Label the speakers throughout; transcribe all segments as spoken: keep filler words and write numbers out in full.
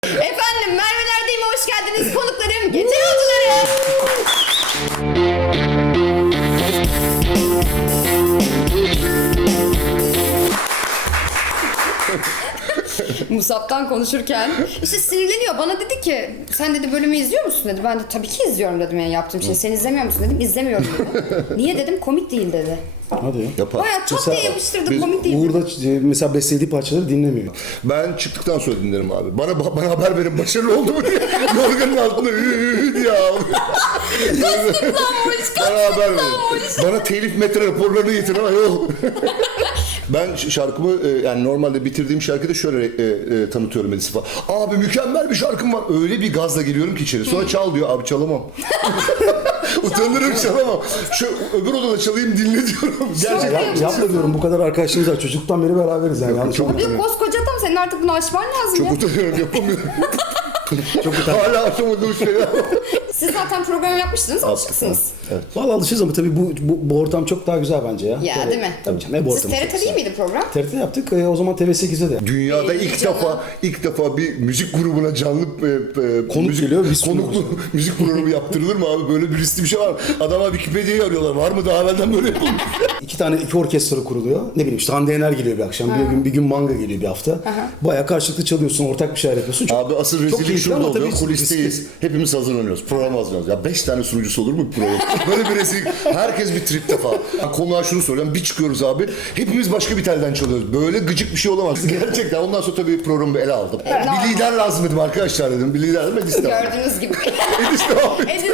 Speaker 1: Efendim Merve'lerdeyim, hoş geldiniz konuklarım, gece yolcuları. Musab'tan konuşurken işte sinirleniyor, bana dedi ki sen dedi bölümü izliyor musun dedi. Ben de tabii ki izliyorum dedim, yani yaptığım şey. Sen izlemiyor musun dedim, izlemiyorum dedi. Niye dedim, komik değil dedi.
Speaker 2: Hadi.
Speaker 3: Yapar.
Speaker 1: Bayağı çok
Speaker 2: Mesela
Speaker 1: diye yapıştırdı,
Speaker 3: biz
Speaker 1: komik değil.
Speaker 2: Uğur da e, mesela beslediği parçaları dinlemiyor.
Speaker 3: Ben çıktıktan sonra dinlerim abi. Bana bana haber verin başarılı oldu mu diye. Yorganın altında üüüü diye ağlıyor. Bana haber verin. Bana telif metre raporlarını getirin ama yok. Ben şarkımı yani normalde bitirdiğim şarkıda şöyle e, e, tanıtıyorum Edis'i falan. Abi mükemmel bir şarkım var. Öyle bir gazla geliyorum ki içeri. Sonra çal diyor. Abi çalamam. Utanırım, çalamam. Şu öbür odada çalayım, dinle diyorum. Gerçekten.
Speaker 2: Yap, yapma diyorum, bu kadar arkadaşlarımız var. Çocukluktan beri beraberiz yani. Yanlış
Speaker 3: çok
Speaker 2: anlamayın.
Speaker 1: Bir koskoca adam, senin artık bunu aşman lazım
Speaker 3: Çok
Speaker 1: ya.
Speaker 3: utanıyorum, yapamıyorum.
Speaker 2: Çok utanıyorum.
Speaker 3: Hala aşamadığım şeyler.
Speaker 1: Siz zaten program yapmıştınız, alışıksınız.
Speaker 3: Evet.
Speaker 2: Valla alışırız ama tabii bu, bu, bu ortam çok daha güzel bence ya.
Speaker 1: Ya
Speaker 2: Tabii,
Speaker 1: değil mi?
Speaker 2: Tabii canım. Ne bu
Speaker 1: Siz
Speaker 2: ortamı
Speaker 1: T R
Speaker 2: çok
Speaker 1: T değil
Speaker 2: güzel.
Speaker 1: miydi program?
Speaker 2: T R T yaptık, e, o zaman T V sekizde de.
Speaker 3: Dünyada
Speaker 1: Ey
Speaker 3: ilk
Speaker 1: canım.
Speaker 3: defa ilk defa bir müzik grubuna canlı e, e,
Speaker 2: Konuk
Speaker 3: müzik,
Speaker 2: geliyor, biz
Speaker 3: konuklu
Speaker 2: sunuyoruz.
Speaker 3: müzik programı yaptırılır mı abi? Böyle bir riskli bir şey var mı? Adama Wikipedia'yı arıyorlar. Var mı daha evvelden böyle yapılmış?
Speaker 2: İki tane iki orkestra kuruluyor. Ne bileyim işte Hande Yener geliyor bir akşam, bir gün bir gün Manga geliyor bir hafta. Bayağı karşılıklı çalıyorsun, ortak bir şeyler yapıyorsun. Çok,
Speaker 3: Abi asıl
Speaker 2: çok
Speaker 3: rezillik
Speaker 2: keyifli
Speaker 3: şurada
Speaker 2: ama
Speaker 3: oluyor.
Speaker 2: tabii
Speaker 3: Kulisteyiz. Hepimiz hazırlanıyoruz. Program hazırlanıyoruz. Ya beş tane sunucusu olur mu bir program? Böyle bir rezillik. Herkes bir tripte falan. Konuğa şunu soruyorum. Bir çıkıyoruz abi. Hepimiz başka bir telden çalıyoruz. Böyle gıcık bir şey olamaz. Gerçekten. Ondan sonra tabii programı ele aldım.
Speaker 1: normal.
Speaker 3: Bir lider lazım dedim arkadaşlar dedim. Bir lider dedim. Edis de var.
Speaker 1: Gördüğünüz gibi.
Speaker 3: Edis de var.
Speaker 1: Edis-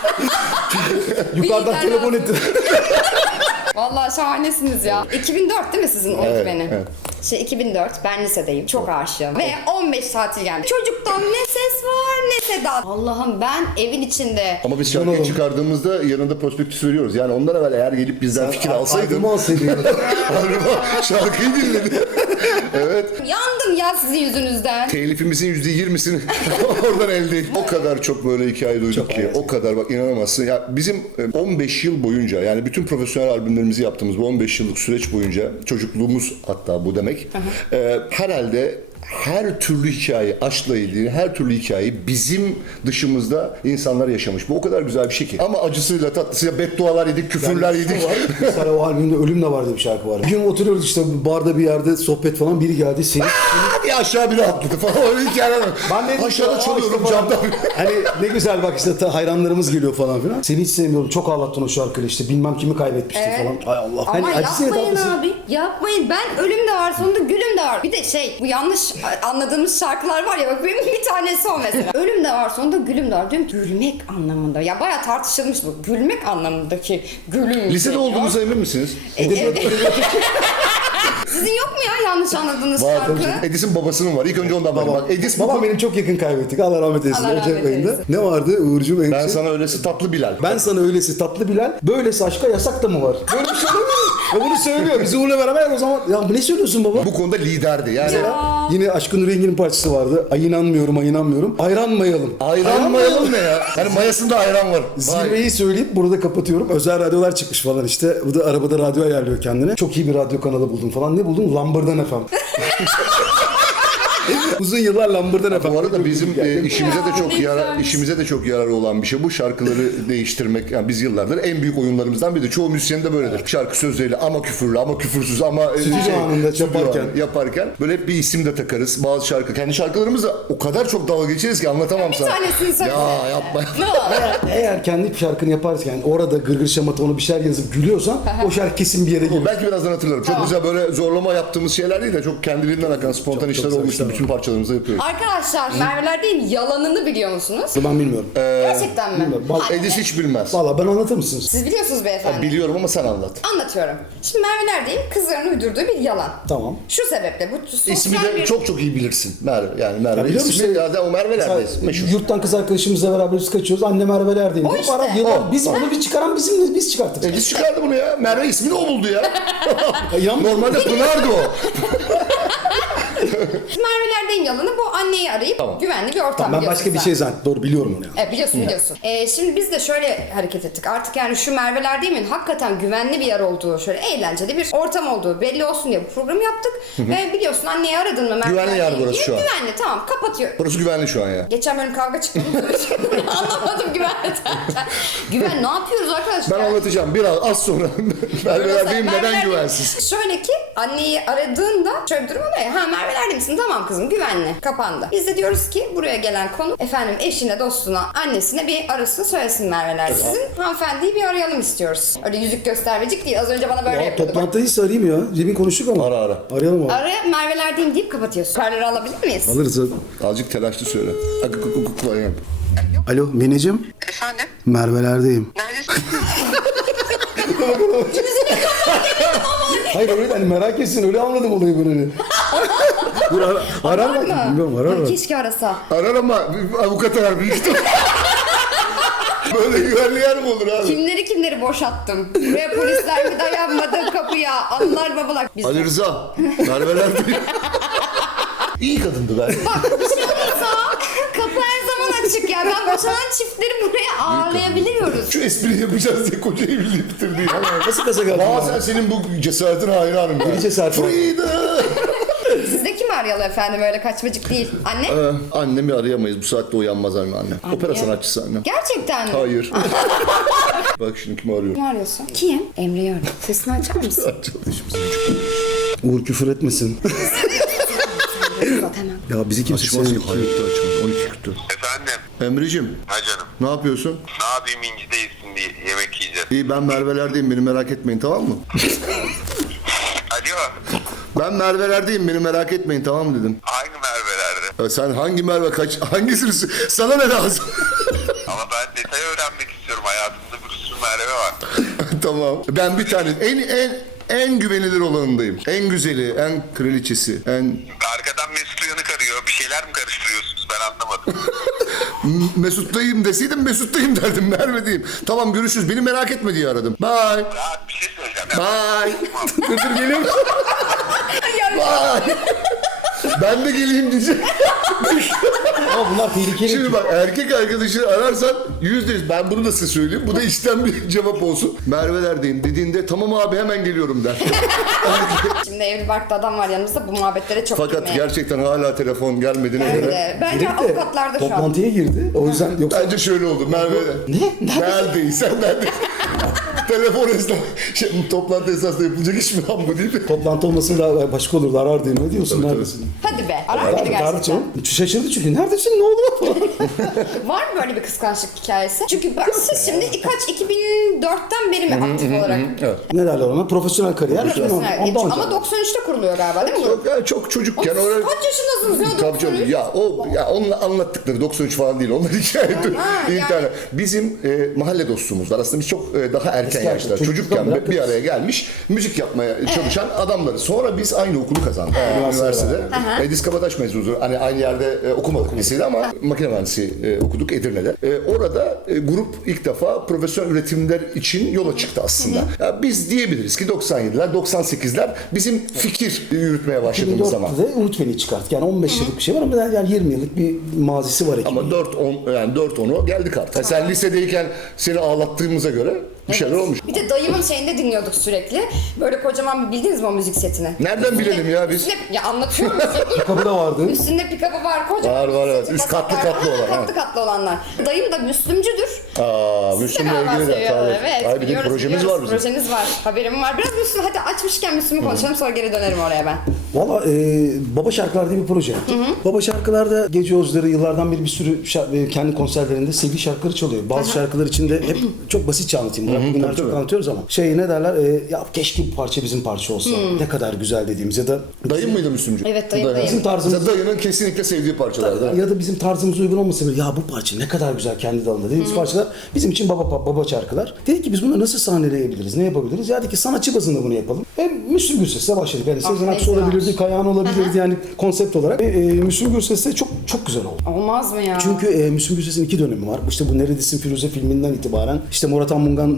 Speaker 2: yukarıdan
Speaker 1: Bir
Speaker 2: telefon
Speaker 1: lider
Speaker 2: etti.
Speaker 1: Vallahi şahanesiniz ya. iki bin dört değil mi sizin Unut
Speaker 3: Evet,
Speaker 1: Beni?
Speaker 3: evet.
Speaker 1: Şey iki bin dört, ben lisedeyim. Çok aşığım. Ve on beş tatil geldi. Çocuktan ne ses var ne seda. Allah'ım, ben evin içinde.
Speaker 3: Ama biz şarkıyı
Speaker 2: Bunalım.
Speaker 3: çıkardığımızda yanında prospektüs veriyoruz. Yani ondan evvel eğer gelip bizden fikir alsaydın.
Speaker 2: Albümü alsaydın.
Speaker 3: Harbi şarkıyı dinledi. Evet.
Speaker 1: Yandım ya sizin yüzünüzden.
Speaker 3: Telifimizin yüzde yirmisini oradan elde ettik. O kadar çok böyle hikaye duyduk ki. O kadar bak, inanamazsın. Ya bizim on beş yıl boyunca, yani bütün profesyonel albümlerimizi yaptığımız bu on beş yıllık süreç boyunca, çocukluğumuz hatta bu demek. e, herhalde her türlü hikaye, aşkla ilgili her türlü hikayeyi bizim dışımızda insanlar yaşamış. Bu o kadar güzel bir şey ki. Ama acısıyla tatlısıyla beddualar yedik, küfürler yedik.
Speaker 2: Var. Mesela o albümde Ölüm de var diye bir şarkı var. Bir gün oturuyoruz işte barda bir yerde sohbet falan, biri geldi seni.
Speaker 3: Bir aşağı biri atladı falan, öyle hikayeler var.
Speaker 2: Ben dedim
Speaker 3: Aşağıda
Speaker 2: ki,
Speaker 3: çalıyorum
Speaker 2: "Aa, işte
Speaker 3: camdan.
Speaker 2: falan." Hani ne güzel bak işte ta- hayranlarımız geliyor falan filan. Seni hiç sevmiyorum, çok ağlattın o şarkıyla, işte bilmem kimi kaybetmiştin
Speaker 1: Evet.
Speaker 2: falan. Ay Allah.
Speaker 1: Ama
Speaker 2: Hani acısıyla
Speaker 1: yapmayın
Speaker 2: tatlısı-
Speaker 1: abi. Yapmayın. Ben ölüm de var, sonunda gülüm de var. Bir de şey, bu yanlış anladığımız şarkılar var ya, bak benim bir tanesi o mesela. Ölüm de var, sonunda gülüm de var. Diyorum ki gülmek anlamında. Ya bayağı tartışılmış bu. Gülmek anlamındaki gülüm.
Speaker 3: Lisede olduğunuza emin misiniz?
Speaker 2: Edebiyat-
Speaker 1: Sizin yok mu ya yanlış anladığınız
Speaker 3: Var.
Speaker 1: şarkı?
Speaker 3: Edis'in babasının var. İlk önce ondan bak. Bak Edis bu
Speaker 2: Babam
Speaker 3: konu-
Speaker 2: benim çok yakın kaybettik. Allah rahmet eylesin.
Speaker 1: Allah
Speaker 2: Ocak
Speaker 1: rahmet
Speaker 2: ayında.
Speaker 1: eylesin.
Speaker 2: Ne vardı Uğurcuğum? en
Speaker 3: Ben
Speaker 2: şey?
Speaker 3: sana öylesi tatlı Bilal.
Speaker 2: Ben sana öylesi tatlı Bilal, böylesi aşka yasak da mı var? Böyle bir şey olabilir mi? Ya bunu söylüyor. Biz Uğur'la beraber o zaman, ya ne söylüyorsun baba?
Speaker 3: Bu konuda liderdi. Yani
Speaker 2: Yine Aşkın Rengi'nin parçası vardı. Ay inanmıyorum, ay inanmıyorum. Ayranmayalım.
Speaker 3: ayranmayalım ne ya? Yani mayasında ayran var. Vay.
Speaker 2: Zirveyi söyleyip burada kapatıyorum. Özel radyolar çıkmış falan işte. Bu da arabada radyo ayarlıyor kendine. Çok iyi bir radyo kanalı buldum falan. Ne buldun? Lambırdan F M. Uzun yıllar Lambırdan F M.
Speaker 3: Bu arada bizim e, işimize de
Speaker 1: Ya,
Speaker 3: çok
Speaker 1: ne
Speaker 3: yarar,
Speaker 1: güzelmiş.
Speaker 3: işimize de çok yararı olan bir şey. Bu şarkıları değiştirmek. Yani biz yıllardır en büyük oyunlarımızdan biri. Çoğu müzisyen de böyledir. Şarkı sözleriyle ama küfürlü, ama küfürsüz, ama e,
Speaker 2: Stüdyo anında
Speaker 3: stüdyo
Speaker 2: yaparken.
Speaker 3: anı yaparken böyle hep bir isim de takarız. Bazı şarkı, kendi şarkılarımızla o kadar çok dalga geçeriz ki anlatamam
Speaker 1: Bir
Speaker 3: sana.
Speaker 1: tanesini söyle.
Speaker 3: Ya yapma.
Speaker 1: Ne olur.
Speaker 2: Eğer, eğer kendi şarkını yaparsan, yani orada gırgır şamata onu bir şeyler yazıp gülüyorsan o şarkı kesin bir yere gelir.
Speaker 3: Belki birazdan hatırlarım. Çok güzel böyle zorlama yaptığımız şeyler değil de çok kendiliğinden akan spontan işler
Speaker 2: güzel
Speaker 3: olmuştu.
Speaker 2: işler
Speaker 3: Bütün parçalarımızda yapıyoruz.
Speaker 1: Arkadaşlar, Merve'ler değil, yalanını biliyor musunuz?
Speaker 2: Ben bilmiyorum.
Speaker 1: Gerçekten mi?
Speaker 2: bilmiyorum. Bak,
Speaker 1: Hadi.
Speaker 3: Edis hiç bilmez.
Speaker 2: Valla ben anlatır mısınız?
Speaker 1: Siz biliyorsunuz beyefendi.
Speaker 3: Biliyorum ama sen anlat.
Speaker 1: Anlatıyorum. Şimdi Merve'ler değil, kızların uydurduğu bir yalan.
Speaker 2: Tamam.
Speaker 1: Şu sebeple bu sosyal
Speaker 3: İsmi de
Speaker 1: bir...
Speaker 3: çok çok iyi bilirsin. Merve. Yani Merve.
Speaker 2: biliyor musun?
Speaker 3: İsmi ya da o Merve'lerdeyiz.
Speaker 2: Mesela
Speaker 3: Meşhur.
Speaker 2: yurttan kız arkadaşımızla beraber biz kaçıyoruz. Anne Merve neredeyim?
Speaker 1: O
Speaker 2: diyor.
Speaker 1: işte.
Speaker 2: Ara, yıllar,
Speaker 3: O.
Speaker 2: biz onu bir çıkaran bizim biz çıkarttık.
Speaker 3: Edis çıkardı bunu ya. Merve ismini o buldu ya.
Speaker 2: Ya inanmıyorum.
Speaker 3: Normalde Pınar'dı o.
Speaker 1: Merve'lerdeyim yalanı bu anneyi arayıp
Speaker 3: Tamam.
Speaker 1: güvenli bir ortam
Speaker 2: Tamam, ben
Speaker 1: biliyorsun
Speaker 2: başka bir
Speaker 1: sen.
Speaker 2: şey zannettim. Doğru biliyorum onu yani.
Speaker 1: Evet biliyorsun biliyorsun. Ee, şimdi biz de şöyle hareket ettik. Artık yani şu Merve'ler değil mi? Hakikaten güvenli bir yer olduğu, şöyle eğlenceli bir ortam olduğu belli olsun diye bu programı yaptık. Ve biliyorsun anneyi aradın mı Merve'lerle
Speaker 3: Güvenli yer burası
Speaker 1: ilgili?
Speaker 3: şu an.
Speaker 1: Güvenli tamam kapatıyor.
Speaker 3: Burası güvenli şu an ya.
Speaker 1: Geçen bölüm kavga çıktı. Anlamadım güvenli derken. Güven ne yapıyoruz arkadaşlar?
Speaker 3: Ben anlatacağım biraz az sonra. Merve'lerdeyim neden
Speaker 1: Merve'ler-
Speaker 3: güvensiz?
Speaker 1: Şöyle ki anneyi aradığında şöyle bir durum oluyor ya. Ha Merve'lerde misin? Tamam kızım güvenli. Kapandı. Biz de diyoruz ki buraya gelen konu efendim eşine, dostuna, annesine bir arasın söylesin Merve'ler. Sizin hanımefendiyi bir arayalım istiyoruz. Öyle yüzük göstermecik değil. Az önce bana böyle
Speaker 2: Ya
Speaker 1: yapıyordu.
Speaker 2: toplantıysa arayayım ya. Demin konuştuk ama.
Speaker 3: Ara ara.
Speaker 2: Arayalım abi.
Speaker 1: Araya Merve'lerdeyim deyip kapatıyorsun. Kararı alabilir miyiz?
Speaker 2: Alırız abi.
Speaker 3: Azıcık telaşlı söyle. Akı kı kı kı kı yap.
Speaker 2: Alo Mineciğim.
Speaker 4: Efendim?
Speaker 2: Merve'lerdeyim.
Speaker 4: Neredesin?
Speaker 2: Hayır öyle hani merak etsin öyle anladım olayı ben hani. Dur ara, arar mı? Bilmiyorum arar
Speaker 1: Ay,
Speaker 2: mı?
Speaker 1: keşke arasa.
Speaker 3: Arar ama avukat arar büyük ihtimal. Böyle güvenli yer mi olur abi?
Speaker 1: Kimleri kimleri boşattım. Buraya polisler mi dayanmadı kapıya. Anılar babalar. Biz
Speaker 3: Ali Rıza. Merve'lerdeyim. İyi kadındı ben.
Speaker 1: Bak bir şey olursa kapı her zaman açık ya. Ben boşanan çiftleri buraya ağırlayabiliyoruz.
Speaker 3: Şu espriyi yapacağız diye koca evliliği bitirdi ya.
Speaker 2: Nasıl kasa geldin?
Speaker 3: Bazen senin bu cesaretin hayranım ben.
Speaker 2: Deli cesareti var.
Speaker 3: Frida.
Speaker 1: Siz de kimi arayalım efendim öyle kaçmacık değil. Anne?
Speaker 3: Ee, annemi arayamayız. Bu saatte uyanmaz anne. anne. Opera sanatçısı annem.
Speaker 1: Gerçekten mi?
Speaker 3: Hayır. Bak şimdi kimi arıyorum.
Speaker 1: Kim arıyorsun? Kim? Emre'yi arıyor. Sesini açar mısın?
Speaker 2: Uğur küfür etmesin.
Speaker 1: Zaten hemen.
Speaker 2: Ya bizi kimse
Speaker 3: Açmaz ki.
Speaker 2: sevmiyor.
Speaker 3: Hayatta açmaz. on iki kırk dört.
Speaker 5: Efendim?
Speaker 3: Emre'cim
Speaker 5: Ha canım.
Speaker 3: ne yapıyorsun?
Speaker 5: Ne yapayım inci değilsin diye yemek yiyeceğiz.
Speaker 3: İyi ben Merve'lerdeyim beni merak etmeyin tamam mı?
Speaker 5: Alo.
Speaker 3: Ben Merve'lerdeyim beni merak etmeyin tamam mı dedim.
Speaker 5: Hangi Merve'lerde?
Speaker 3: Ya sen hangi Merve kaç hangisini sö- sana ne lazım?
Speaker 5: Ama ben detay öğrenmek istiyorum. Hayatımda bir sürü Merve var.
Speaker 3: Tamam. Ben bir tane en en en güvenilir olanındayım. En güzeli, en kraliçesi, en
Speaker 5: Arkadan Mesut Uyanık arıyor. Bir şeyler mi karıştırıyorsunuz? Ben anlamadım.
Speaker 3: M- Mesut'tayım deseydim Mesut'tayım derdim Merve diyeyim. Tamam görüşürüz beni merak etme diye aradım. Bye.
Speaker 5: Rahat bir şey söyleyeceğim. Ya.
Speaker 3: Bye. dur dur geliyorum. Bye. Ben de geleyim diyeceğim.
Speaker 2: Ama bunlar tehlikeli.
Speaker 3: Şimdi bak erkek arkadaşı ararsan yüzde yüz ben bunu da size söyleyeyim. Bu da içten bir cevap olsun. Merve'lerdeyim dediğinde tamam abi hemen geliyorum der.
Speaker 1: Şimdi evli barklı adam var yanımızda bu muhabbetlere çok
Speaker 3: Fakat
Speaker 1: girmeyelim.
Speaker 3: gerçekten hala telefon gelmediğine
Speaker 1: Bence
Speaker 3: göre.
Speaker 1: de. Bence
Speaker 2: Direkt de
Speaker 1: avukatlarda şu an.
Speaker 2: toplantıya girdi. O yüzden yoksa
Speaker 3: Bence şöyle oldu Merve.
Speaker 2: Ne?
Speaker 3: Neredeysen nerede? Telefon esnasında şey, toplantı esnasında yapılacak iş mi lan bu değil mi?
Speaker 2: toplantı olmasın daha başka olurdu. Arar diye ne diyorsun?
Speaker 3: Tabii,
Speaker 2: Neredesin?
Speaker 1: Hadi be. Arar mıydı
Speaker 2: Tartı
Speaker 1: gerçekten?
Speaker 2: canım. Şaşırdı çünkü. Neredesin? Ne oldu falan.
Speaker 1: Var mı böyle bir kıskançlık hikayesi? Çünkü ben siz şimdi kaç iki bin dörtten beri mi aktif olarak?
Speaker 2: Ne derler ona? Profesyonel kariyer.
Speaker 1: Profesyonel.
Speaker 2: Ondan önce.
Speaker 1: Ama doksan üçte kuruluyor galiba değil mi?
Speaker 3: Çok, yani çok çocukken
Speaker 1: Siz
Speaker 3: oraya...
Speaker 1: kaç yaşındasınız ya
Speaker 3: Tabii
Speaker 1: doksan üç?
Speaker 3: canım. Ya o ya onun anlattıkları doksan üç falan değil. Onlar hikaye.
Speaker 1: Ha,
Speaker 3: İnternet. Bizim e, mahalle dostluğumuz var. Aslında biz çok e, daha erken
Speaker 2: Eski
Speaker 3: yaşlar.
Speaker 2: erkek,
Speaker 3: Çocukken
Speaker 2: çocukluktan
Speaker 3: bir, bir araya gelmiş müzik yapmaya çalışan adamları. Sonra biz aynı okulu kazandık. Üniversitede. Edis Kabataş mezunuyuz. Hani aynı yerde e, okumadık lisede ama makine mühendisi e, okuduk Edirne'de. E, orada e, grup ilk defa profesyonel üretimler için yola çıktı aslında. Ya biz diyebiliriz ki doksan yediler, doksan sekizler bizim fikir yürütmeye başladığımız zaman.
Speaker 2: iki bin dörtte de Unut Beni çıkarttık. Yani on beş yıllık bir şey var ama yani yirmi yıllık bir mazisi var ekibin.
Speaker 3: Ama dört on yani dört onu geldik artık. Sen lisedeyken seni ağlattığımıza göre bir şeyler olmuş.
Speaker 1: Bir de dayımın şeyinde dinliyorduk sürekli. Böyle kocaman bir bildiniz mi o müzik setini?
Speaker 3: Nereden
Speaker 1: Üstünde-
Speaker 3: bilelim ya biz?
Speaker 1: Üstünde, ya anlatıyorum size.
Speaker 2: Kapı da vardı.
Speaker 1: Üstünde pick-up'ı var kocaman.
Speaker 3: Var, var,
Speaker 1: bir
Speaker 3: evet.
Speaker 1: seti,
Speaker 3: Üst katlı
Speaker 1: basaklar.
Speaker 3: katlı
Speaker 1: Ha,
Speaker 3: olan,
Speaker 1: Katlı katlı olanlar. Dayım da Müslümcüdür.
Speaker 3: Aa,
Speaker 1: Siz de
Speaker 3: Müslüm'le
Speaker 1: galiba
Speaker 3: ilgili de.
Speaker 1: seviyorlar,
Speaker 3: Tabii.
Speaker 1: Evet,
Speaker 3: Ay, bir de
Speaker 1: biliyoruz,
Speaker 3: projemiz
Speaker 1: biliyoruz.
Speaker 3: var bizim.
Speaker 1: Projeniz var. Haberim var. Biraz Müslüm, hadi açmışken Müslüm'ü konuşalım sonra geri dönerim oraya ben.
Speaker 2: Valla e, Baba Şarkılar diye bir proje yaptık. Baba Şarkılar'da gece yolcuları yıllardan beri bir sürü şa- e, kendi konserlerinde sevdiği şarkıları çalıyor. Bazı şarkılar içinde hep çok basitçe anlatayım. Bırak bugünler
Speaker 3: tabii,
Speaker 2: çok
Speaker 3: tabii.
Speaker 2: anlatıyoruz ama şey ne derler e, ya keşke bu parça bizim parça olsa. Ne kadar güzel dediğimiz ya da
Speaker 3: Dayın mıydı Müslümcü?
Speaker 1: Evet, dayım, dayım.
Speaker 2: bizim tarzımız
Speaker 3: Mesela dayının kesinlikle sevdiği parçalar değil mi?
Speaker 2: ya da bizim tarzımıza uygun olmasa bile ya bu parça ne kadar güzel kendi dalında dediğimiz parçalar bizim için baba baba şarkılar. Dedik ki biz bunu nasıl sahneleyebiliriz, ne yapabiliriz? Ya dedik ki sanatçı bazında bunu yapalım. Ve Müslüm Gürses'le başladık. Yani Sezen
Speaker 1: Ah,
Speaker 2: Aksu
Speaker 1: ne
Speaker 2: olabilirdi,
Speaker 1: güzel.
Speaker 2: Kayahan olabilirdi yani konsept olarak. Ve, e, Müslüm Gürses'le çok çok güzel oldu.
Speaker 1: Olmaz mı ya?
Speaker 2: Çünkü e, Müslüm Gürses'in iki dönemi var. İşte bu Neredesin Firuze filminden itibaren işte Murat Anmungan'ın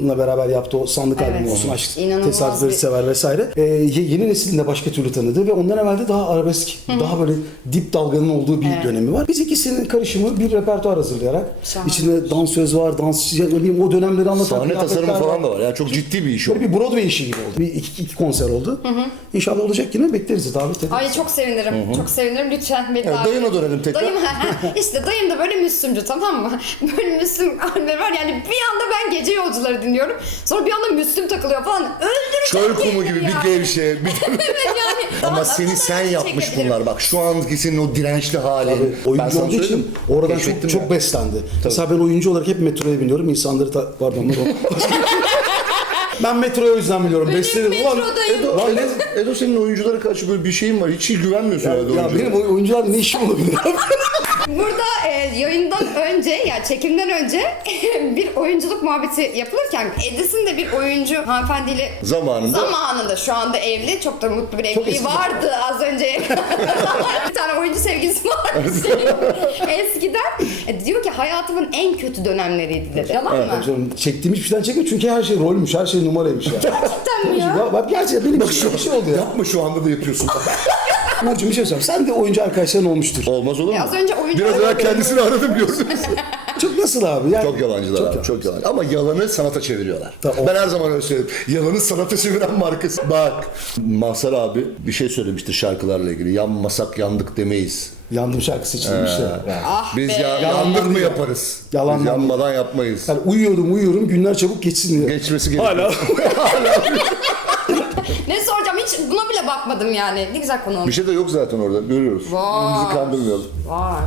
Speaker 2: Yıldırım'la beraber yaptığı o sandık
Speaker 1: Evet.
Speaker 2: albümü olsun. Aşk
Speaker 1: İnanılmaz
Speaker 2: Tesadüfleri
Speaker 1: bir-
Speaker 2: Sever vesaire. Ee, ye- yeni neslin de başka türlü tanıdığı ve ondan evvel de daha arabesk, daha böyle dip dalganın olduğu bir
Speaker 1: Evet.
Speaker 2: dönemi var. Biz ikisinin karışımı bir repertuar hazırlayarak
Speaker 1: Şahane.
Speaker 2: içinde dansöz var, dans, ne bileyim, o dönemleri anlatan
Speaker 3: Sahne
Speaker 2: kıyafetler
Speaker 3: tasarımı
Speaker 2: var.
Speaker 3: falan da var. Yani çok ciddi bir iş o.
Speaker 2: Böyle bir Broadway işi gibi oldu. Bir iki, iki konser oldu. İnşallah olacak, yine bekleriz, davet ederiz.
Speaker 1: Ay çok sevinirim. Çok sevinirim. Lütfen beni
Speaker 3: Evet,
Speaker 1: davet
Speaker 3: dayına
Speaker 1: edin.
Speaker 3: dönelim tekrar.
Speaker 1: Dayım, işte dayım da böyle Müslümcü, tamam mı? Böyle Müslüm anne var yani, bir anda ben gece yolcuları dinliyorum. Sonra bir anda Müslüm takılıyor falan. Öldüreceğim
Speaker 3: Çöl kumu gibi
Speaker 1: kendimi
Speaker 3: bir
Speaker 1: yani.
Speaker 3: gevşe. Bir...
Speaker 1: Evet yani.
Speaker 3: Ama
Speaker 1: Daha
Speaker 3: seni
Speaker 1: ne
Speaker 3: sen
Speaker 1: kadar
Speaker 3: yapmış
Speaker 1: çekebilirim?
Speaker 3: bunlar. Bak şu anki senin o dirençli halin.
Speaker 2: Tabii,
Speaker 3: Ben
Speaker 2: oyuncu
Speaker 3: sana
Speaker 2: olduğu için
Speaker 3: söyledim.
Speaker 2: oradan
Speaker 3: Keşfettim
Speaker 2: çok, çok
Speaker 3: ya.
Speaker 2: beslendi. Mesela ben oyuncu olarak hep metroya biniyorum. İnsanları ta- pardon. Ben metroya o yüzden biliyorum.
Speaker 1: Benim
Speaker 2: Besledim. Ulan,
Speaker 1: metrodayım.
Speaker 3: Edo,
Speaker 2: Lan
Speaker 3: Edo,
Speaker 2: ne-
Speaker 3: Edo senin oyunculara karşı böyle bir şeyin var. Hiç iyi güvenmiyorsun
Speaker 2: ya,
Speaker 3: herhalde
Speaker 2: ya
Speaker 3: oyunculara.
Speaker 2: benim oy- oyuncularla ne işim olabilir?
Speaker 1: Burada e, yayından önce, yani çekimden önce bir oyunculuk muhabbeti yapılırken Edis'in de bir oyuncu hanımefendiyle
Speaker 3: Zamanında.
Speaker 1: zamanında şu anda evli, çok da mutlu bir evliliği
Speaker 2: eski.
Speaker 1: vardı az önce. Bir tane oyuncu sevgilisi var eskiden. E, diyor ki hayatımın en kötü dönemleriydi dedi. Yalan mı?
Speaker 2: Canım, çektiğim hiçbir şeyden çekmiyor çünkü her şey rolmüş, her şey numaraymış ya.
Speaker 1: Gerçekten mi ya?
Speaker 2: Ya bak gerçekten benim bir şey, bir şey oldu ya.
Speaker 3: Yapma şu anda da yapıyorsun.
Speaker 2: Burcu'm bir şey söyleyeyim. Sen de oyuncu arkadaşların olmuştur.
Speaker 3: Olmaz olur mu?
Speaker 1: Ya az önce oyuncu-
Speaker 3: Biraz evvel kendisini aradım diyorsun.
Speaker 2: Çok nasıl abi? Yani,
Speaker 3: Çok yalancılar abi,
Speaker 2: yalan.
Speaker 3: çok yalan. Ama yalanı sanata çeviriyorlar.
Speaker 2: Tamam.
Speaker 3: Ben her zaman öyle söyledim. Yalanı sanata çeviren markası. Bak, Mazhar abi bir şey söylemiştir şarkılarla ilgili. Yanmasak yandık demeyiz.
Speaker 2: Yandım şarkısı içilmiş ya.
Speaker 1: Ah
Speaker 3: Biz
Speaker 1: be.
Speaker 3: ya, yandık
Speaker 2: Yalandan
Speaker 3: mı
Speaker 2: değil.
Speaker 3: yaparız.
Speaker 2: Yalandan
Speaker 3: Biz
Speaker 2: değil.
Speaker 3: yanmadan yapmayız.
Speaker 2: Yani uyuyorum uyuyorum günler çabuk geçsin diye.
Speaker 3: Geçmesi gerekiyor.
Speaker 2: Hala.
Speaker 1: Ne soracağım, hiç buna bile bakmadım yani. Ne güzel konu
Speaker 3: Bir
Speaker 1: olmuş.
Speaker 3: şey de yok zaten orada. Görüyoruz.
Speaker 1: Var.
Speaker 3: Bizi kandırmayalım.
Speaker 1: Var.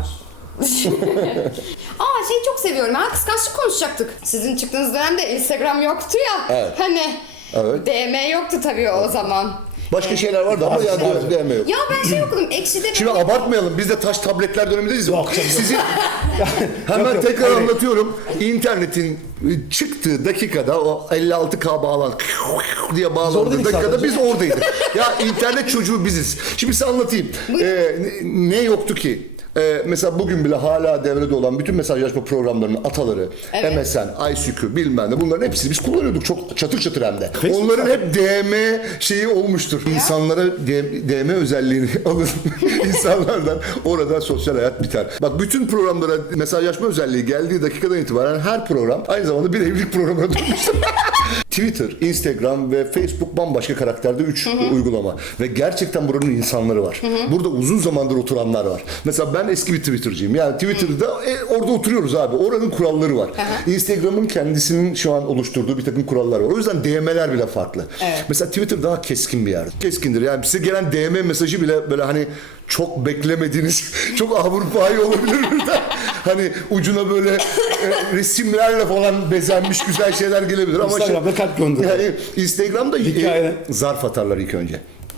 Speaker 1: Aa şeyi çok seviyorum. Ha, kıskançlık konuşacaktık. Sizin çıktığınız dönemde Instagram yoktu ya.
Speaker 3: Evet.
Speaker 1: Hani
Speaker 3: Evet.
Speaker 1: D M yoktu tabii o zaman.
Speaker 3: Başka şeyler vardı ama ya
Speaker 2: Vardı.
Speaker 3: D M yok.
Speaker 1: Ya ben şey okudum. Ekşi'de
Speaker 3: Şimdi
Speaker 1: böyle-
Speaker 3: abartmayalım. Biz de taş tabletler dönemindeyiz. ya.
Speaker 2: Yok, canım, yok.
Speaker 3: Sizin hemen
Speaker 2: Yok, yok,
Speaker 3: tekrar
Speaker 2: öyle.
Speaker 3: anlatıyorum. İnternetin çıktığı dakikada o elli altı K bağlan diye bağlandığı
Speaker 2: oradaydık
Speaker 3: dakikada
Speaker 2: sadece.
Speaker 3: biz oradaydık. Ya internet çocuğu biziz. Şimdi size anlatayım. Ee, ne, ne yoktu ki? Ee, mesela bugün bile hala devrede olan bütün mesajlaşma programlarının ataları,
Speaker 1: Evet.
Speaker 3: M S N, I C Q bilmem ne, bunların hepsini biz kullanıyorduk çok çatır çatır hem de.
Speaker 2: Facebook
Speaker 3: Onların hep D M şeyi olmuştur. İnsanlara D- D M özelliğini alın. İnsanlardan orada sosyal hayat biter. Bak bütün programlara mesajlaşma özelliği geldiği dakikadan itibaren her program aynı zamanda bir evlilik programına dönmüştür. Twitter, Instagram ve Facebook bambaşka karakterde üç uygulama. Ve gerçekten buranın insanları var. Burada uzun zamandır oturanlar var. Mesela ben eski bir Twitter'cıyım. Yani Twitter'da e, orada oturuyoruz abi. Oranın kuralları var. Instagram'ın kendisinin şu an oluşturduğu bir takım kurallar var. O yüzden D M'ler bile farklı.
Speaker 1: Evet.
Speaker 3: Mesela Twitter daha keskin bir yer. Keskindir. Yani size gelen D M mesajı bile böyle hani çok beklemediğiniz, çok Avrupa'yı olabilir burada. Hani ucuna böyle e, resimlerle falan bezenmiş güzel şeyler gelebilir ama
Speaker 2: Instagram'da kalp gönder.
Speaker 3: yani Instagram'da
Speaker 2: Hikaye.
Speaker 3: e, zarf atarlar ilk önce.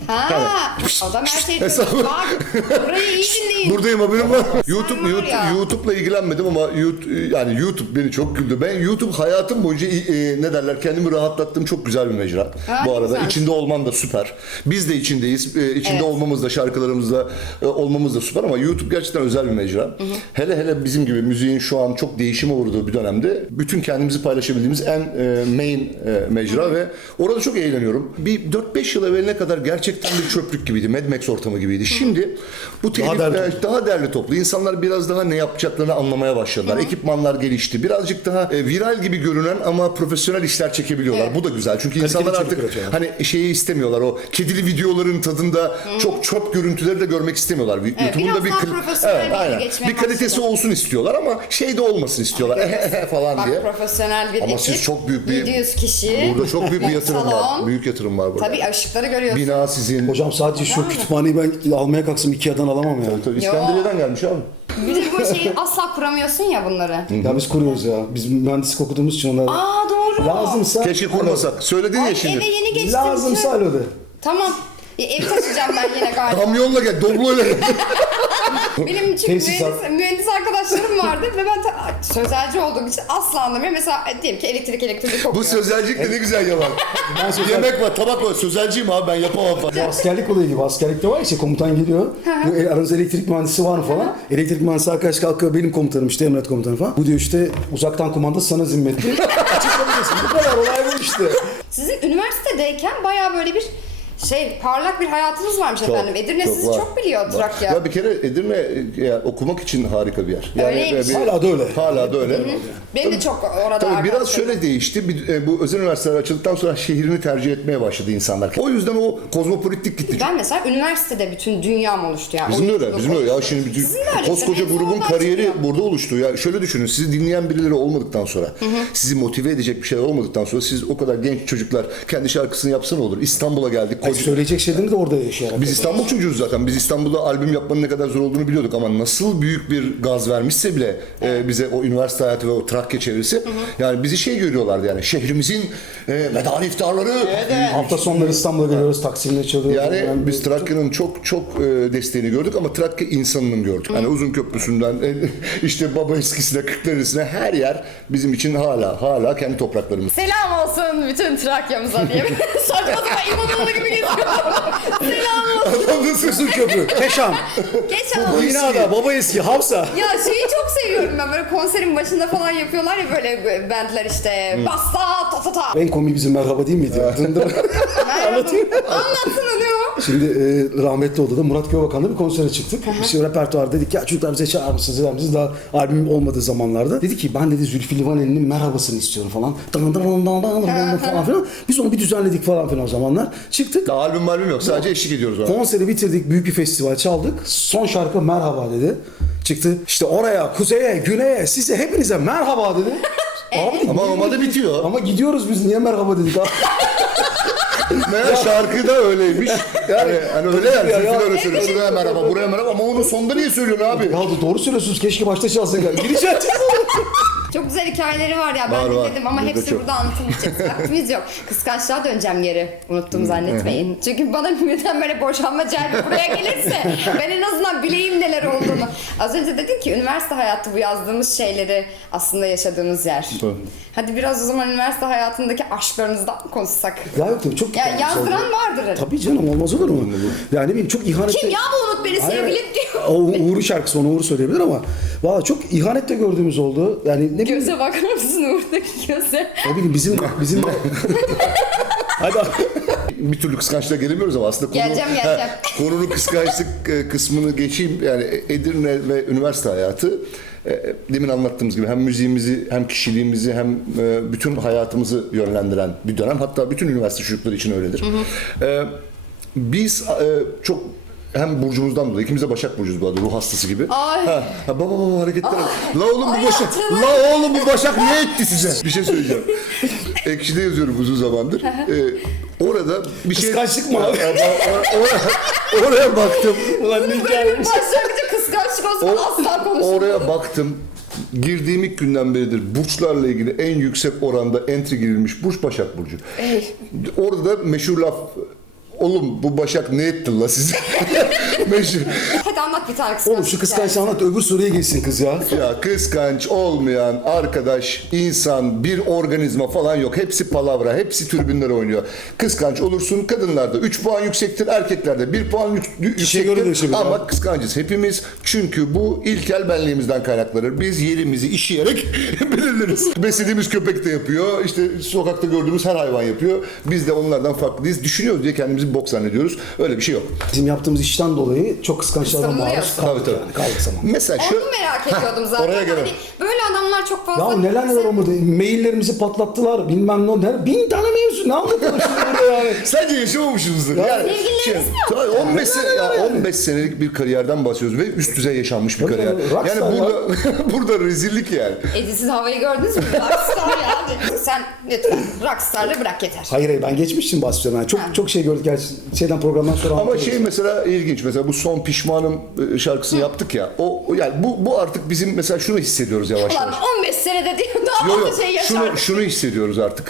Speaker 1: Ha, adam her şeyi
Speaker 3: Hesabı-
Speaker 1: çözmüş. Bak, burayı iyi dinleyin.
Speaker 3: Buradayım haberim var. YouTube,
Speaker 1: var
Speaker 3: YouTube
Speaker 1: ya.
Speaker 3: YouTube'la ilgilenmedim ama YouTube, yani YouTube beni çok güldü. Ben YouTube hayatım boyunca e, ne derler kendimi rahatlattığım çok güzel bir mecra.
Speaker 1: Ha,
Speaker 3: Bu
Speaker 1: ne
Speaker 3: arada
Speaker 1: güzel.
Speaker 3: içinde olman da süper. Biz de içindeyiz. E, içinde
Speaker 1: Evet.
Speaker 3: olmamız da şarkılarımızda e, olmamız da süper ama YouTube gerçekten özel bir mecra. Hele hele bizim gibi müziğin şu an çok değişime uğradığı bir dönemde bütün kendimizi paylaşabildiğimiz en e, main e, mecra ve orada çok eğleniyorum. Bir dört beş yıl evveline kadar gerçekten bir çöplük gibiydi. Mad Max ortamı gibiydi. Şimdi bu telif
Speaker 2: Daha derli
Speaker 3: e, daha derli toplu. İnsanlar biraz daha ne yapacaklarını anlamaya başladılar. Ekipmanlar gelişti. Birazcık daha e, viral gibi görünen ama profesyonel işler çekebiliyorlar. Bu da güzel. Çünkü insanlar
Speaker 2: içerik
Speaker 3: artık
Speaker 2: üretiyorlar.
Speaker 3: hani şeyi istemiyorlar. O kedili videoların tadında çok çöp görüntüleri de görmek istemiyorlar. YouTube'un
Speaker 1: biraz
Speaker 3: da bir
Speaker 1: daha
Speaker 3: kal-
Speaker 1: profesyonel bir yere
Speaker 3: aynen.
Speaker 1: geçmeye
Speaker 3: Bir kalitesi
Speaker 1: başladı.
Speaker 3: olsun istiyorlar ama şey de olmasın istiyorlar falan
Speaker 1: Bak
Speaker 3: diye.
Speaker 1: profesyonel bir
Speaker 3: Ama
Speaker 1: ekip.
Speaker 3: siz çok büyük bir-
Speaker 1: yedi yüz kişi.
Speaker 3: Burada çok büyük bir yatırım var.
Speaker 1: Salon.
Speaker 3: Büyük yatırım var burada.
Speaker 1: Tabii ışıkları görüyorsun.
Speaker 3: Bina sizin.
Speaker 2: Hocam sadece şu kütüphaneyi ben almaya kalksam Ikea'dan alamam ya.
Speaker 3: Tabii İskenderiye'den gelmiş abi.
Speaker 1: Bir de bu şeyi asla kuramıyorsun ya bunları.
Speaker 2: Ya biz kuruyoruz ya. Biz mühendislik okuduğumuz için onlara
Speaker 1: Aa doğru.
Speaker 2: lazımsa
Speaker 3: Keşke kurmasak. Söyledin ya
Speaker 1: Ay,
Speaker 3: şimdi.
Speaker 1: eve yeni geçtim.
Speaker 2: lazımsa alo de.
Speaker 1: Tamam. E, ev taşıyacağım ben yine galiba.
Speaker 3: Kamyonla gel, Doblo'yla gel.
Speaker 1: Benim çünkü
Speaker 2: Tesisat.
Speaker 1: mühendis, mühendis arkadaşlarım vardı ve ben ta- sözelci olduğum için asla anlamıyorum. Mesela diyelim ki elektrik elektrik kokuyor.
Speaker 3: Bu sözelcilik de ne güzel yalan.
Speaker 2: Ben sözel-
Speaker 3: Yemek var, tabak var. Sözelciyim abi ben yapamam falan.
Speaker 2: Bu askerlik olayı gibi. Askerlikte var işte komutan geliyor. Bu el- aranızda elektrik mühendisi var mı falan. Elektrik mühendisi arkadaş kalkıyor. Benim komutanım işte emret komutanı falan. Bu diyor işte uzaktan kumanda sana zimmetli. Açıklayabilirsin. Bu kadar olay bu işte.
Speaker 1: Sizin üniversitedeyken bayağı böyle bir şey parlak bir hayatınız varmış efendim. Edirne sizi
Speaker 3: var.
Speaker 1: çok biliyor
Speaker 3: Var.
Speaker 1: Trakya.
Speaker 3: Ya bir kere Edirne e, yani okumak için harika bir yer.
Speaker 1: Öyleymiş.
Speaker 3: bir-
Speaker 2: Hala da öyle.
Speaker 3: Hala da öyle.
Speaker 1: Benim de çok orada
Speaker 3: Tabii biraz
Speaker 1: arkadaşlarım.
Speaker 3: şöyle değişti. Bir, e, bu özel üniversiteler açıldıktan sonra şehrini tercih etmeye başladı insanlar. O yüzden o kozmopolitlik gitti.
Speaker 1: Ben mesela üniversitede bütün dünyam oluştu yani.
Speaker 3: Bizim de öyle,
Speaker 1: Oyunculuk
Speaker 3: bizim de öyle. Ya
Speaker 1: oluştu.
Speaker 3: şimdi bütün
Speaker 1: Sizin de öyle
Speaker 3: koskoca
Speaker 1: tabii,
Speaker 3: grubun
Speaker 1: oradan
Speaker 3: kariyeri
Speaker 1: çıkıyor.
Speaker 3: burada oluştu. Ya şöyle düşünün, sizi dinleyen birileri olmadıktan sonra, sizi motive edecek bir şeyler olmadıktan sonra siz o kadar genç çocuklar kendi şarkısını yapsa ne olur? İstanbul'a geldik.
Speaker 2: Ay,
Speaker 3: Koca-
Speaker 2: söyleyecek şeylerini de orada yaşayarak.
Speaker 3: Biz İstanbul çocuğuyuz zaten. Biz İstanbul'da albüm yapmanın ne kadar zor olduğunu biliyorduk ama nasıl büyük bir gaz vermişse bile e, bize o üniversite hayatı ve o Trakya çevresi, yani bizi şey görüyorlardı yani şehrimizin e, medani iftarları.
Speaker 2: Hafta sonları İstanbul'a geliyoruz. Taksim'de çalıyoruz.
Speaker 3: Yani biz Trakya'nın çok çok e, desteğini gördük ama Trakya insanının gördük. Yani Uzun Köprüsü'nden e, işte Baba Eskisi'ne, Kırklareli'sine her yer bizim için hala hala kendi topraklarımız.
Speaker 1: Selam olsun bütün Trakya'mıza diye. Saçma sapan İmamoğlu gibi geziyor. Selam olsun.
Speaker 2: Uzun Köprü, Keşan,
Speaker 1: Geç ama.
Speaker 2: Binada, Baba Eski, Havsa.
Speaker 1: Ya şeyi çok seviyorum ben böyle konserin başında falan yapıyorlar ya böyle bandler işte. Basta ta ta ta.
Speaker 2: En komik bizim merhaba değil miydi? Dındır. Anlatayım.
Speaker 1: Anlatsana ne o?
Speaker 2: Şimdi e, rahmetli odada Murat Göbakan'da bir konsere çıktık. İşte repertuar dedik ya çocuklar bize çağırır mısınız eder misiniz? Daha albüm olmadığı zamanlarda. Dedi ki ben dedi Zülfü Livaneli'nin merhabasını istiyorum falan. Dan dan dan dan dan dan falan filan. Biz onu bir düzenledik falan filan o zamanlar. Çıktık.
Speaker 3: Daha albüm albüm yok. Sadece eşlik ediyoruz ona.
Speaker 2: Konseri bitirdik. Büyük bir festival çaldık. Son şarkı merhaba dedi. Çıktı. İşte oraya, kuzeye, güneye, size hepinize merhaba dedi. Abi,
Speaker 3: Ama
Speaker 2: niye
Speaker 3: olmadı
Speaker 2: böyle-
Speaker 3: bitiyor.
Speaker 2: Ama gidiyoruz biz niye merhaba dedik abi?
Speaker 3: Meğer şarkı da öyleymiş. Yani hani öyle yani.
Speaker 2: Ya,
Speaker 3: Zülfü
Speaker 2: ya.
Speaker 3: de öyle söylüyor. Şuraya merhaba, buraya merhaba ama onu sonunda niye söylüyorsun abi?
Speaker 2: Ya doğru söylüyorsunuz. Keşke başta çalsaydık. Gireceğiz.
Speaker 1: Çok güzel hikayeleri var ya ben
Speaker 3: Var, var.
Speaker 1: dinledim ama
Speaker 3: Bizde
Speaker 1: hepsi
Speaker 3: çok.
Speaker 1: burada anlatılmayacak. Vaktimiz yok. Kıskançlığa döneceğim geri. Unuttum zannetmeyin. Çünkü bana birden böyle boşanma celbi buraya gelirse ben en azından bileyim neler olduğunu. Az önce dedin ki üniversite hayatı bu yazdığımız şeyleri aslında yaşadığımız yer.
Speaker 3: Tabii.
Speaker 1: Hadi biraz o zaman üniversite hayatındaki aşklarınızdan konuşsak.
Speaker 2: Ya yok tabii çok
Speaker 1: Ya
Speaker 2: hikayemiz
Speaker 1: yazdıran
Speaker 2: oldu.
Speaker 1: vardır.
Speaker 2: Tabii canım olmaz olur mu? Yani ne bileyim çok ihanet.
Speaker 1: Kim ya bu Umut beni
Speaker 2: Hayır,
Speaker 1: sevgilim diyor.
Speaker 2: O Uğur'un şarkısı onu Uğur söyleyebilir ama valla çok ihanet de gördüğümüz oldu. Yani ne bileyim,
Speaker 1: Göze bakar mısın Uğur'daki göze?
Speaker 2: ne bileyim bizim bizim de. Hadi
Speaker 3: Bir türlü kıskançlığa gelemiyoruz ama aslında konu,
Speaker 1: Geleceğim, geleceğim.
Speaker 3: Ha, konunun kıskançlık e, kısmını geçeyim. Yani Edirne ve üniversite hayatı e, demin anlattığımız gibi hem müziğimizi hem kişiliğimizi hem e, bütün hayatımızı yönlendiren bir dönem. Hatta bütün üniversite çocukları için öyledir. E, Biz e, çok hem burcumuzdan dolayı ikimiz de Başak Burcu'yuz bu arada ruh hastası gibi.
Speaker 1: Ay.
Speaker 3: Ha, ha, baba baba hareketler. La oğlum
Speaker 1: Ay,
Speaker 3: bu Başak.
Speaker 1: hatırladım.
Speaker 3: La oğlum bu Başak ne etti size? Bir şey söyleyeceğim. Ekşi'de yazıyorum uzun zamandır. Ee, orada bir şey...
Speaker 2: Kıskançlık mı abi?
Speaker 3: Or- or- oraya baktım.
Speaker 2: ulan ne
Speaker 1: Böyle bir
Speaker 2: hikayeymiş.
Speaker 1: başlangıcı kıskançlık olsa
Speaker 3: O-
Speaker 1: asla konuşmam.
Speaker 3: oraya baktım. Girdiğim ilk günden beridir burçlarla ilgili en yüksek oranda entry girilmiş burç Başak Burcu.
Speaker 1: Ey.
Speaker 3: Orada da meşhur laf... Oğlum bu Başak ne etti la size? meşhur.
Speaker 1: Hadi anlat bir tane kıskançlık.
Speaker 2: Oğlum şu kıskançlığı anlat öbür soruya geçsin kız ya.
Speaker 3: Ya kıskanç olmayan arkadaş, insan, bir organizma falan yok. Hepsi palavra, hepsi tribünlere oynuyor. Kıskanç olursun, kadınlarda üç puan yüksektir, erkeklerde bir puan yük, yüksektir.
Speaker 2: göre değişebilir
Speaker 3: Ama
Speaker 2: abi.
Speaker 3: kıskancız hepimiz. Çünkü bu ilkel benliğimizden kaynaklanır. Biz yerimizi işeyerek belirleriz. Beslediğimiz köpek de yapıyor. İşte sokakta gördüğümüz her hayvan yapıyor. Biz de onlardan farklıyız. Düşünüyoruz diye kendimizi bok zannediyoruz. Öyle bir şey yok.
Speaker 2: Bizim yaptığımız işten dolayı çok kıskançlardan maruz
Speaker 1: Kıskanılıyorsun.
Speaker 2: kaldık
Speaker 3: Tabii,
Speaker 2: yani. Kaldık zaman.
Speaker 3: Mesela şu...
Speaker 1: Onu merak ediyordum
Speaker 3: Heh,
Speaker 1: zaten.
Speaker 3: Oraya gelelim.
Speaker 1: Hani böyle adamlar çok fazla...
Speaker 2: Ya neler neler olmadı. Maillerimizi patlattılar. Bilmem ne oldu. Bin tane mevzu. Ne anlatalım şimdi burada yani.
Speaker 3: Sence yaşamamışızdır. Yani,
Speaker 1: Sevgilileriniz mi yok?
Speaker 3: tabii on beş, sene, ya on beş senelik bir kariyerden bahsediyoruz ve üst düzey yaşanmış bir
Speaker 2: Tabii,
Speaker 3: kariyer.
Speaker 2: rockstar
Speaker 3: Yani burada burada rezillik yani.
Speaker 1: Edi siz havayı gördünüz mü? Rockstar ya. Sen lütfen rockstarla bırak yeter.
Speaker 2: Hayır hayır ben geçmiştim bahsediyorum. Yani çok
Speaker 1: Ha.
Speaker 2: çok şey gördük. Gerçi şeyden programdan sonra
Speaker 3: Ama
Speaker 2: anlatırız.
Speaker 3: şey mesela ilginç. Mesela bu son pişmanım e, şarkısını yaptık ya. O o yani bu bu artık bizim mesela şunu hissediyoruz yavaş
Speaker 1: Ulan
Speaker 3: yavaş.
Speaker 1: on beş senede diyor daha
Speaker 3: Yo, yo,
Speaker 1: fazla şey
Speaker 3: şunu
Speaker 1: yaşardık.
Speaker 3: şunu hissediyoruz artık.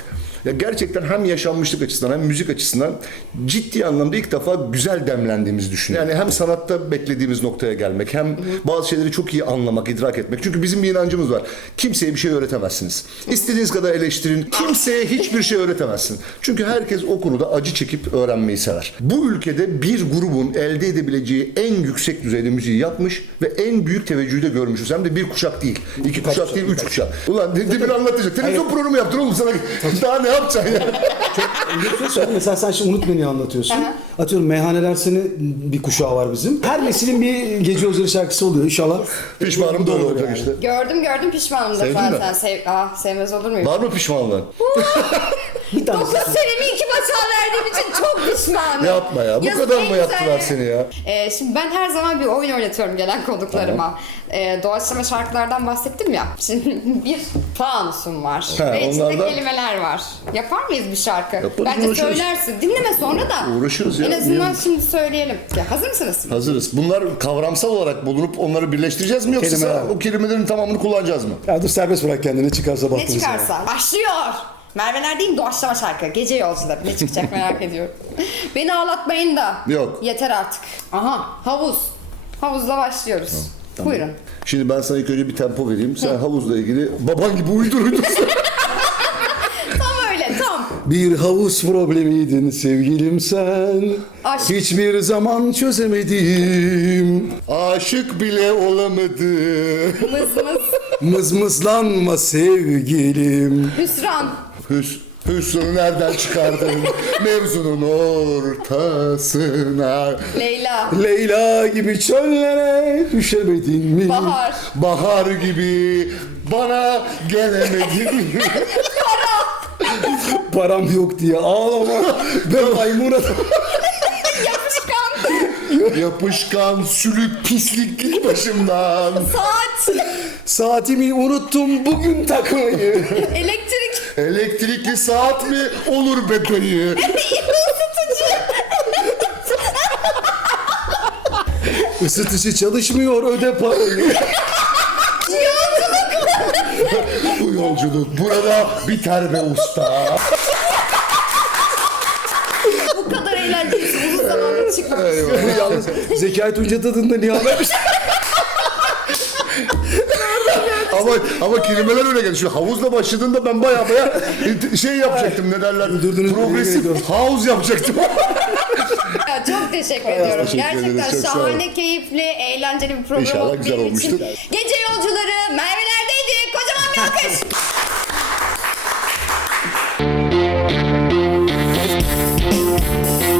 Speaker 3: Ya gerçekten hem yaşanmışlık açısından hem müzik açısından ciddi anlamda ilk defa güzel demlendiğimizi düşünüyorum. Yani hem sanatta beklediğimiz noktaya gelmek, hem bazı şeyleri çok iyi anlamak, idrak etmek. Çünkü bizim bir inancımız var. Kimseye bir şey öğretemezsiniz. İstediğiniz kadar eleştirin. Kimseye hiçbir şey öğretemezsin. Çünkü herkes o konuda acı çekip öğrenmeyi sever. Bu ülkede bir grubun elde edebileceği en yüksek düzeyde müziği yapmış ve en büyük teveccühü de görmüşüz. Hem de bir kuşak değil. iki kuşak değil, üç kuşak. Ulan demin anlatacak. Televizyon programı yaptın oğlum sana. Daha ne yapacaksın ya?
Speaker 2: Çok mesela sen şimdi Unut Beni anlatıyorsun. Atıyorum Meyhaneler Seni bir kuşağı var bizim. Her neslin bir Gece Yolcuları şarkısı oluyor inşallah.
Speaker 3: Pişmanım da öyle olacak
Speaker 2: yani.
Speaker 3: işte.
Speaker 1: Gördüm gördüm pişmanım da
Speaker 3: Sevdin mi?
Speaker 1: zaten. Sev Aa, sevmez olur muyum?
Speaker 3: Var mı pişmanlığın?
Speaker 2: Bir tanesi.
Speaker 1: dokuz senemi iki başa verdiğim için çok pişmanım.
Speaker 3: Yapma ya. Bu
Speaker 1: Yazık
Speaker 3: kadar
Speaker 1: en
Speaker 3: mı yaptılar
Speaker 1: güzel-
Speaker 3: seni ya?
Speaker 1: Ee, şimdi ben her zaman bir oyun oynatıyorum gelen konuklarıma. Ee, doğaçlama şarkılardan bahsettim ya. Şimdi bir fanusum var.
Speaker 3: Ha,
Speaker 1: ve içinde
Speaker 3: onlardan-
Speaker 1: kelimeler var. Yapar mıyız bir şarkı?
Speaker 3: Yaparız,
Speaker 1: Bence
Speaker 3: uğraşırız.
Speaker 1: söylersin. Dinleme sonra da.
Speaker 3: Uğraşırız ya,
Speaker 1: En azından
Speaker 3: niye?
Speaker 1: şimdi söyleyelim. Ya, hazır mısınız?
Speaker 3: Hazırız. Bunlar kavramsal olarak bulunup onları birleştireceğiz mi, yoksa
Speaker 2: Kelimeler.
Speaker 3: o kelimelerin tamamını kullanacağız mı?
Speaker 2: Ya dur serbest bırak kendini, çıkarsa
Speaker 1: Ne
Speaker 2: baktığımız zaman.
Speaker 1: çıkarsa. Başlıyor. Merve'ler değil doğaçlama şarkı. Gece yolcuları. Ne çıkacak merak ediyorum. Beni ağlatmayın da.
Speaker 3: Yok.
Speaker 1: Yeter artık. Aha havuz. Havuzla başlıyoruz. Buyurun.
Speaker 3: Şimdi ben sana ilk önce bir tempo vereyim. Sen havuzla ilgili baban gibi uydur uydur.
Speaker 1: Tam öyle tam.
Speaker 2: Bir havuz problemiydin sevgilim sen.
Speaker 1: Aşk.
Speaker 2: Hiçbir zaman çözemedim.
Speaker 3: Aşık bile olamadı.
Speaker 1: Mız mız.
Speaker 2: Mızmızlanma sevgilim.
Speaker 1: Hüsran.
Speaker 3: Hüs, Hüsnü nereden çıkardın? Mevzunun ortasına.
Speaker 1: Leyla.
Speaker 2: Leyla gibi çöllere düşemedin mi?
Speaker 1: Bahar.
Speaker 3: Bahar gibi bana gelemedin mi?
Speaker 2: Param yok diye ağlama. Ben maymuna
Speaker 1: Yapışkan.
Speaker 3: Yapışkan sülük pislik git başımdan.
Speaker 1: Saat.
Speaker 2: saatimi unuttum bugün takmayı.
Speaker 1: Elektrik.
Speaker 3: Elektrikli saat mi olur be dayı?
Speaker 2: Isıtıcı çalışmıyor, öde parayı.
Speaker 3: Bu yolculuk burada biter be usta.
Speaker 1: Bu kadar eğlenceli uzun zamandır çıkmamış.
Speaker 2: Yalnız Zekai Tunca tadında niye ağlamış?
Speaker 3: ama ama kelimeler öyle geldi. Şu havuzla başladığında ben baya baya şey yapacaktım, ne derler?
Speaker 2: Durdunuz,
Speaker 3: Progresif
Speaker 2: durdunuz.
Speaker 3: house yapacaktım.
Speaker 1: Ya, çok teşekkür ediyorum.
Speaker 3: teşekkür
Speaker 1: Gerçekten
Speaker 3: ederiz, çok sağ olun.
Speaker 1: şahane, keyifli, eğlenceli bir program
Speaker 3: İnşallah
Speaker 1: oldu
Speaker 3: güzel
Speaker 1: benim
Speaker 3: olmuştur.
Speaker 1: için. Gece yolcuları Merve'lerdeydi. Kocaman bir alkış.